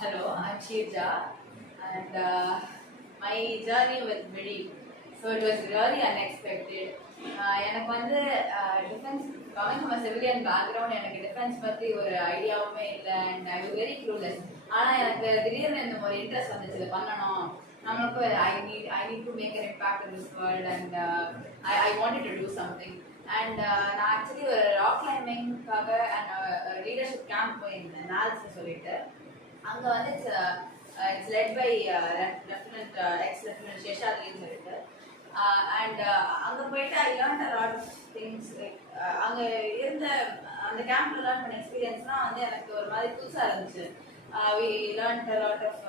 Hello, I'm Sheerja, and my journey with Vidi. So it was really unexpected. எனக்கு வந்து defence coming from civilian background எனக்கு டிஃபென்ஸ் பற்றி ஒரு ஐடியாவுமே இல்லை and I was very clueless. ஆனால் எனக்கு திடீர்னு இந்த ஒரு இன்ட்ரெஸ்ட் வந்துச்சு இதை பண்ணணும் நம்மளுக்கு I need to make an impact in this world and I wanted to do something. And நான் ஆக்சுவலி ஒரு ராக் கிளைம்பிங்காக அண்ட் லீடர்ஷிப் கேம்ப் போயிருந்தேன் நால்ஸ்னு சொல்லிட்டு. அங்கே வந்து it's led by lieutenant ex lieutenant சேஷாத்ரின்னு சொல்லிட்டு. அண்ட் அங்கே போயிட்டு I learn a lot of things. அங்கே இருந்த அந்த கேம்ப்ல லேர்ன் பண்ண எக்ஸ்பீரியன்ஸ்லாம் வந்து எனக்கு ஒரு மாதிரி புதுசாக இருந்துச்சு. We learn a lot of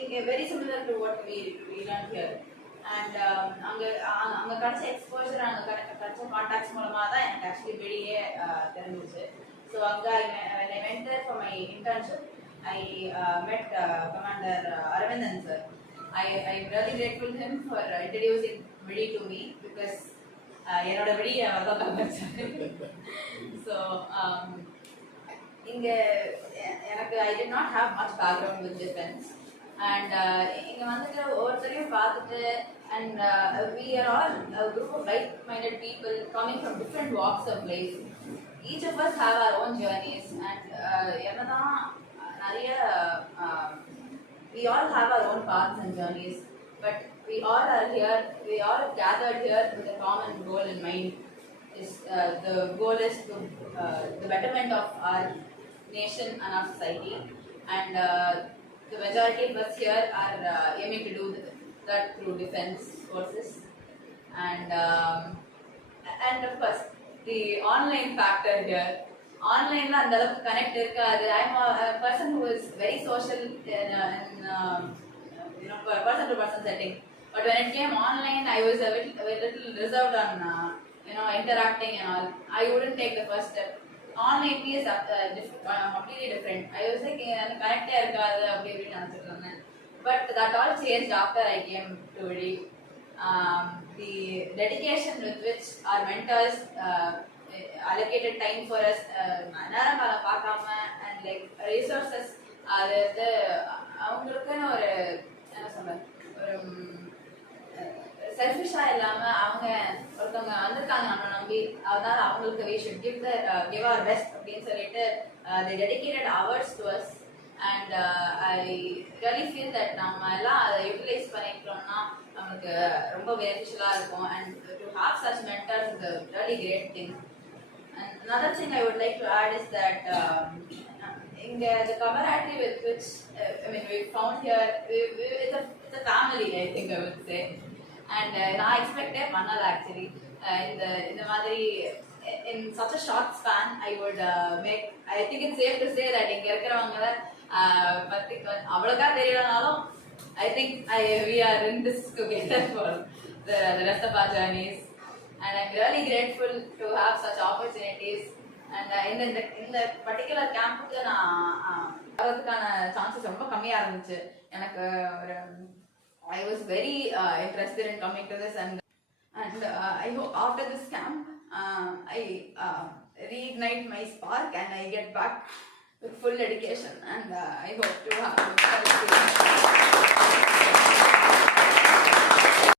இங்கே very similar to what we learn here. And அங்கே கிடைச்ச எக்ஸ்போஜர் அங்கே கிடைச்ச கான்டாக்ட்ஸ் மூலமாக தான் எனக்கு ஆக்சுவலி வெளியே தெரிஞ்சிச்சு. ஸோ அங்கே I went there for my internship. I met Commander Aravindan sir. I'm really grateful to him for introducing Vidi to me because என்னோட Vidi அவர்தான் காமிச்சாரு. So இங்க எனக்கு I did not have much background with defense and இங்க வந்துட்டு ஒவ்வொருத்தரையும் பார்த்துட்டு and we are all a group of like-minded people coming from different walks of life. Each of us have our own journeys and என்னதான் we all have our own paths and journeys, but we all are here. We all gathered here with a common goal in mind. The goal is to the betterment of our nation and our society, and the majority of us here are aiming to do that through defense forces, and of course the online factor here. ஆன்லைன்ல அந்த அளவுக்கு கனெக்ட் இருக்காது. I'm person who is very social person to person setting, but when it came online I was a little reserved on interacting and all. I wouldn't take the first step. Online is completely different. I was like கனெக்டே இருக்காது அப்படி இப்படின்னு நினைச்சிட்டு இருந்தேன். But that all changed after I came to Vidi. The dedication with which our mentors allocated time for us, நேரம் காலம் பார்க்காம and like resources, அது வந்து அவங்களுக்குன்னு ஒரு என்ன சொல்ற ஒரு செல்ஃபிஷா இல்லாம அவங்க ஒருத்தவங்க வந்திருக்காங்க நம்ம நம்பி, அதனால அவங்களுக்கு we should give our best அப்படின்னு சொல்லிட்டு they dedicated hours to us and I really feel that நம்ம எல்லாம் அதை யூட்டிலைஸ் பண்ணிக்கிட்டோம்னா நமக்கு ரொம்ப பெனிஃபிஷியலா இருக்கும். And to have such mentors is a really great thing. And another thing I would like to add is that the camaraderie with which we found here, it's a family, I think I would say. And நான் எக்ஸ்பெக்டே பண்ணல ஆக்சுவலி இந்த மாதிரி in such a short span I would make. I think it's safe to say that இங்க இருக்கிறவங்கள பத்தி அவ்வளோக்கா தெரியலனாலும் I think we are in this together for the rest of our journeys. And I'm really grateful to have such opportunities. And இந்த பர்டிகுலர் கேம்புக்கு நான் வரதுக்கான சான்சஸ் ரொம்ப கம்மியா இருந்துச்சு. எனக்கு ஒரு I was very interested in coming to this and I hope after this camp I reignite my spark and I get back with full dedication and I hope to have